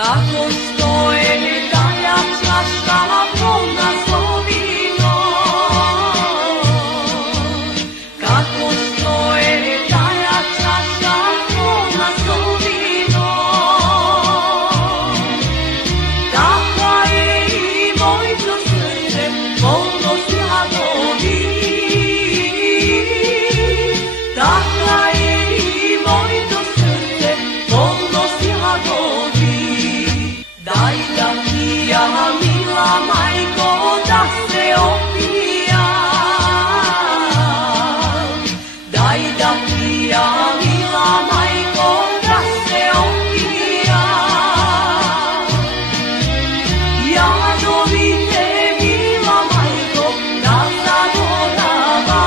Kako stoje dalja čaša puna zovinom, kako stoje dalja čaša puna zovinom, takva je i mojto srce polno sladovi, takva je i mojto srce polno sladovi. Daj da pijam, mila majko, da se opijam. Daj da pijam, mila majko, da se opijam. Jadovite, mila majko, da zaboravam.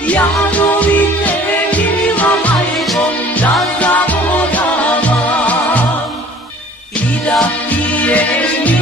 Jadovite, mila majko, da zaboravam. I da piješ mi